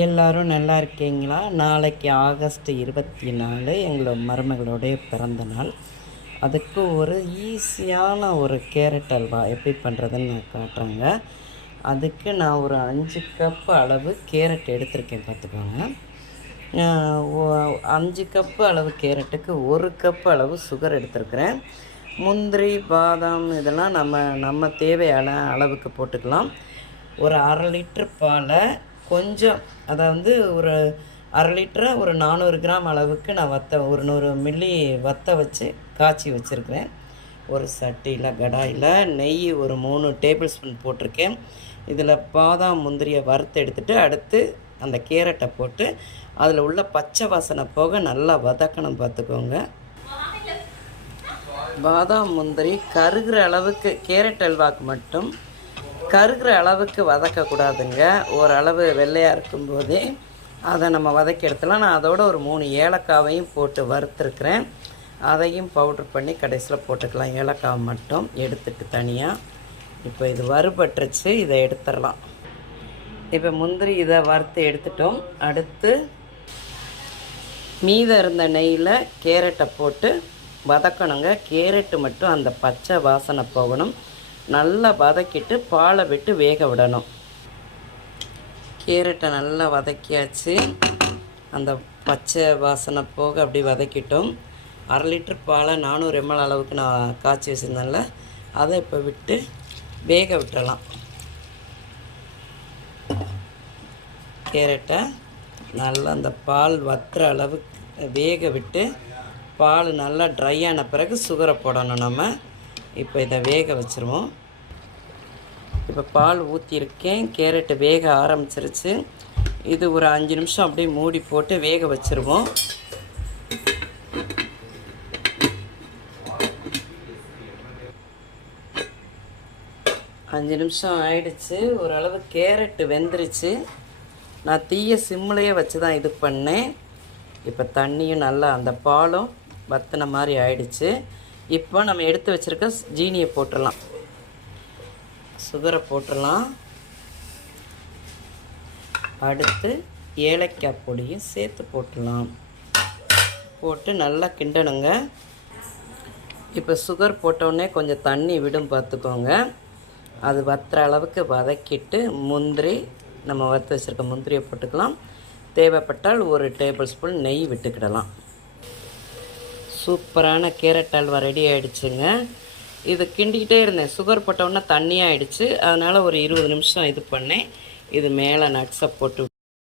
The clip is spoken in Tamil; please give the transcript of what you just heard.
எல்லோரும் நல்லா இருக்கீங்களா? நாளைக்கு ஆகஸ்ட் 24 எங்களோட மருமகளுடைய பிறந்த நாள். அதுக்கு ஒரு ஈஸியான ஒரு கேரட் அல்வா எப்படி பண்ணுறதுன்னு நான் காட்டுறேங்க. அதுக்கு நான் ஒரு 5 கப் அளவு கேரட் எடுத்திருக்கேன் பார்த்துக்கோங்க. 5 கப்பு அளவு கேரட்டுக்கு 1 கப் அளவு சுகர் எடுத்துருக்கிறேன். முந்திரி, பாதாம் இதெல்லாம் நம்ம தேவையான அளவுக்கு போட்டுக்கலாம். ஒரு 1/2 லிட்ரு பாலை கொஞ்சம், அதாவது ஒரு 1/2 லிட்டரை ஒரு 400 கிராம் அளவுக்கு நான் ஒரு 100 மில்லி வற்ற வச்சு காய்ச்சி வச்சுருக்கிறேன். ஒரு சட்டியில் கடாயில் நெய் ஒரு 3 டேபிள் ஸ்பூன் போட்டிருக்கேன். இதில் பாதாம் முந்திரியை வறுத்து எடுத்துகிட்டு அடுத்து அந்த கேரட்டை போட்டு அதில் உள்ள பச்சை வாசனை போக நல்லா வதக்கணும் பார்த்துக்கோங்க. பாதாம் முந்திரி கருகிற அளவுக்கு, கேரட் அல்வாக்கு மட்டும் கருகிற அளவுக்கு வதக்கக்கூடாதுங்க. ஓரளவு வெள்ளையாக இருக்கும்போதே அதை நம்ம வதக்கி எடுத்துலாம். நான் அதோட ஒரு 3 ஏலக்காவையும் போட்டு வறுத்துருக்குறேன். அதையும் பவுட்ரு பண்ணி கடைசியில் போட்டுக்கலாம். ஏலக்காவை மட்டும் எடுத்துட்டு தனியாக. இப்போ இது வறுபட்டுருச்சு, இதை எடுத்துடலாம். இப்போ முந்திரி இதை வறுத்து எடுத்துட்டோம். அடுத்து மீதம் இருந்த நெய்யில் கேரட்டை போட்டு வதக்கணுங்க. கேரட்டு மட்டும் அந்த பச்சை வாசனை போகணும். நல்லா வதக்கிட்டு பாலை விட்டு வேக விடணும். கேரட்டை நல்லா வதக்கியாச்சு. அந்த பச்சை வாசனை போக அப்படி வதக்கிட்டோம். 1/2 லிட்ரு பாலை 400 ml அளவுக்கு நான் காய்ச்சி வச்சுருந்தேன்ல, அதை இப்போ விட்டு வேக விட்டுறலாம். கேரட்டை நல்லா அந்த பால் வத்துற அளவுக்கு வேக விட்டு பால் நல்லா ட்ரை ஆன பிறகு சுகரை போடணும் நம்ம. இப்போ இதை வேக வச்சுருவோம். இப்போ பால் ஊற்றிருக்கேன். கேரட்டு வேக ஆரம்பிச்சிருச்சு. இது ஒரு 5 நிமிஷம் அப்படியே மூடி போட்டு வேக வச்சுருவோம். அஞ்சு நிமிஷம் ஆயிடுச்சு. ஓரளவு கேரட்டு வெந்துருச்சு. நான் தீய சிம்லையே வச்சு தான் இது பண்ணேன். இப்போ தண்ணியும் நல்லா அந்த பாலும் வத்தின மாதிரி ஆயிடுச்சு. இப்போ நம்ம எடுத்து வச்சுருக்க ஜீனியை போட்டுடலாம். சுகரை போட்டுடலாம். அடுத்து ஏலக்காய் பொடியும் சேர்த்து போட்டுடலாம். போட்டு நல்லா கிண்டணுங்க. இப்போ சுகர் போட்டோடனே கொஞ்சம் தண்ணி விடும் பார்த்துக்கோங்க. அது வத்துற அளவுக்கு வதக்கிட்டு முந்திரி, நம்ம வறுத்து வச்சுருக்க முந்திரியை போட்டுக்கலாம். தேவைப்பட்டால் ஒரு டேபிள் ஸ்பூன் நெய் விட்டுக்கிடலாம். சூப்பரான கேரட் அல்வா ரெடி ஆகிடுச்சுங்க. இது கிண்டிக்கிட்டே இருந்தேன். சுகர் போட்டோன்னா தண்ணியாக ஆகிடுச்சு. அதனால் ஒரு 20 நிமிஷம் இது பண்ணேன். இது மேலே நட்ஸை போட்டு